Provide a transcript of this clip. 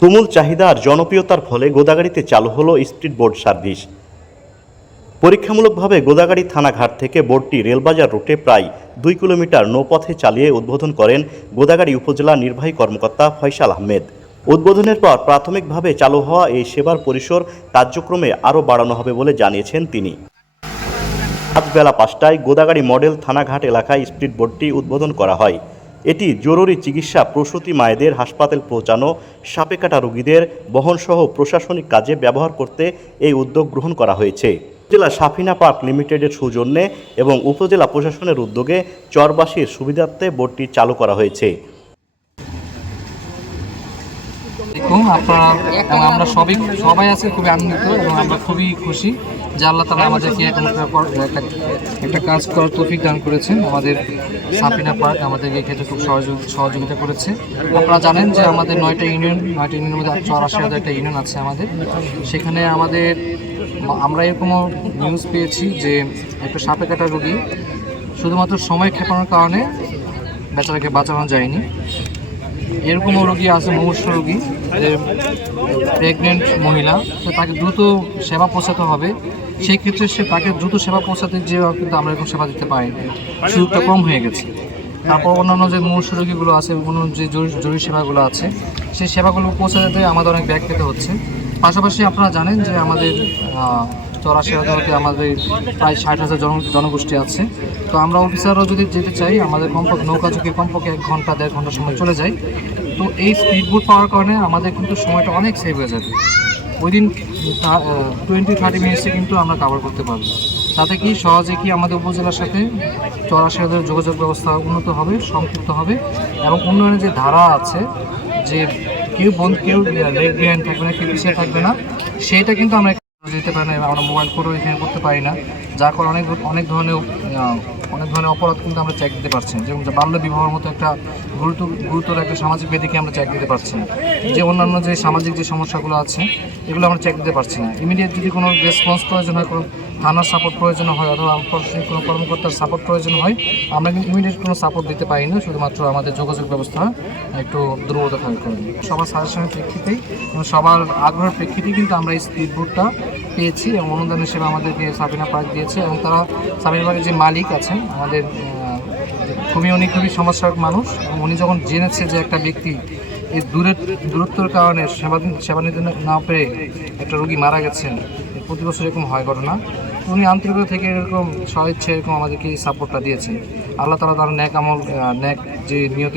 তুমুল চাহিদা আর জনপ্রিয়তার ফলে গোদাগাড়িতে চালু হলো স্ট্রিট বোর্ড সার্ভিস। পরীক্ষামূলকভাবে গোদাগাড়ি থানাঘাট থেকে বোর্ডটি রেলবাজার রুটে প্রায় দুই কিলোমিটার নৌপথে চালিয়ে উদ্বোধন করেন গোদাগাড়ি উপজেলা নির্বাহী কর্মকর্তা ফয়সাল আহমেদ। উদ্বোধনের পর প্রাথমিকভাবে চালু হওয়া এই সেবার পরিসর কার্যক্রমে আরও বাড়ানো হবে বলে জানিয়েছেন তিনি। আজ বেলা পাঁচটায় গোদাগাড়ি মডেল থানাঘাট এলাকায় স্পিড বোটটি উদ্বোধন করা হয়। এটি জরুরি চিকিৎসা প্রসূতি মায়েদের হাসপাতাল পৌঁছানো সাপে কাটা রোগীদের বহনসহ প্রশাসনিক কাজে ব্যবহার করতে এই উদ্যোগ গ্রহণ করা হয়েছে। জেলা সাফিনা পার্ক লিমিটেডের সৌজন্যে এবং উপজেলা প্রশাসনের উদ্যোগে চরবাসীর সুবিধার্থে বোর্ডটি চালু করা হয়েছে। আলাইকুম আপনারা এবং আমরা সবই সবাই আছে খুবই আনন্দিত এবং আমরা খুবই খুশি যে আল্লাহ তালা আমাদেরকে এরকম একটা কাজ করার তৌফিক দান করেছেন। আমাদের সাফিনা পার্ক আমাদেরকে এক্ষেত্রে খুব সহযোগ সহযোগিতা করেছে। আপনারা জানেন যে আমাদের নয়টা ইউনিয়ন নয়টা ইউনিয়নের মধ্যে চৌরাশি হাজার একটা ইউনিয়ন আছে আমাদের। সেখানে আমাদের আমরা এরকমও নিউজ পেয়েছি যে একটা সাপে কাটা রোগী শুধুমাত্র সময় ক্ষেপানোর কারণে বেচারাকে বাঁচানো যায়নি। এরকমও রোগী আছে, মুমূর্ষ রোগী প্রেগনেন্ট মহিলা, তো তাকে দ্রুত সেবা পৌঁছাতে হবে। সেই ক্ষেত্রে সে তাকে দ্রুত সেবা পৌঁছাতে যে কিন্তু আমরা এরকম সেবা দিতে পারি সুযোগটা কম হয়ে গেছে। তারপর অন্যান্য যে মুমূর্ষ রোগীগুলো আছে অন্য যে জরুরি সেবাগুলো আছে, সেই সেবাগুলো পৌঁছাতে আমাদের অনেক ব্যাগ পেতে হচ্ছে। পাশাপাশি আপনারা জানেন যে আমাদের চৌরাশি হাজারতে আমাদের প্রায় ষাট হাজার জন জনগোষ্ঠী আছে। তো আমরা অফিসাররাও যদি যেতে চাই, আমাদের কমপক্ষে নৌকা ঝুঁকি কমপক্ষে এক ঘণ্টা, দেড় ঘণ্টা সময় চলে যায়। তো এই স্পিড বোট পাওয়ার কারণে আমাদের কিন্তু সময়টা অনেক সেভ হয়ে যাবে। উইদিন টোয়েন্টি থার্টি মিনিটসে কিন্তু আমরা কাভার করতে পারব। তাতে কি সহজে কি আমাদের উপজেলার সাথে চৌরাশি হাজার যোগাযোগ ব্যবস্থা উন্নত হবে, সংক্ষিপ্ত হবে এবং উন্নয়নের যে ধারা আছে, যে কেউ বন্ধ, কেউ লেগ বিহাইন্ড থাকবে না, কেউ পিছিয়ে থাকবে না সেইটা কিন্তু আমরা যেতে পারে না আমরা মোবাইল ফোনও এখানে করতে পারি না। যার কারণে অনেক অনেক ধরনের অনেক ধরনের অপরাধ কিন্তু আমরা চেক দিতে পারছি যেমন বাল্য বিবাহের মতো একটা গুরুত্ব গুরুতর একটা সামাজিক বেদিকে আমরা চেক দিতে পারছি না। যে অন্যান্য যে সামাজিক যে সমস্যাগুলো আছে, এগুলো আমরা চেক দিতে পারছি না। ইমিডিয়েট যদি কোনো রেসপন্স প্রয়োজন হয়, কোনো থানার সাপোর্ট প্রয়োজন হয় অথবা প্রশাসনিক কোনো কর্মকর্তার সাপোর্ট প্রয়োজন হয়, আমরা কিন্তু ইমিডিয়েট কোনো সাপোর্ট দিতে পারি না শুধুমাত্র আমাদের যোগাযোগ ব্যবস্থা একটু দুর্বলতা থাকে করে সবার সাজেশনের প্রেক্ষিতেই এবং সবার আগ্রহের প্রেক্ষিতেই কিন্তু আমরা এই স্পিড বোটটা পেয়েছি এবং অনুদান হিসেবে আমাদেরকে সাবিনা পার্ক দিয়েছে এবং তারা সাবিনা পার্কের যে মালিক আছেন, আমাদের খুবই, উনি খুবই সমস্যার মানুষ এবং উনি যখন জেনেছে যে একটা ব্যক্তি এই দূরের, দূরত্বের কারণে সেবা সেবা নিতে না- পেরে একটা রোগী মারা গেছেন প্রতি বছর এরকম হয় ঘটনা। উনি আন্তরিকতা থেকে এরকম স্বইচ্ছে এরকম আমাদেরকে সাপোর্টটা দিয়েছে আল্লাহ তালা তার ন্যাক আমল ন্যাক যে নিয়ত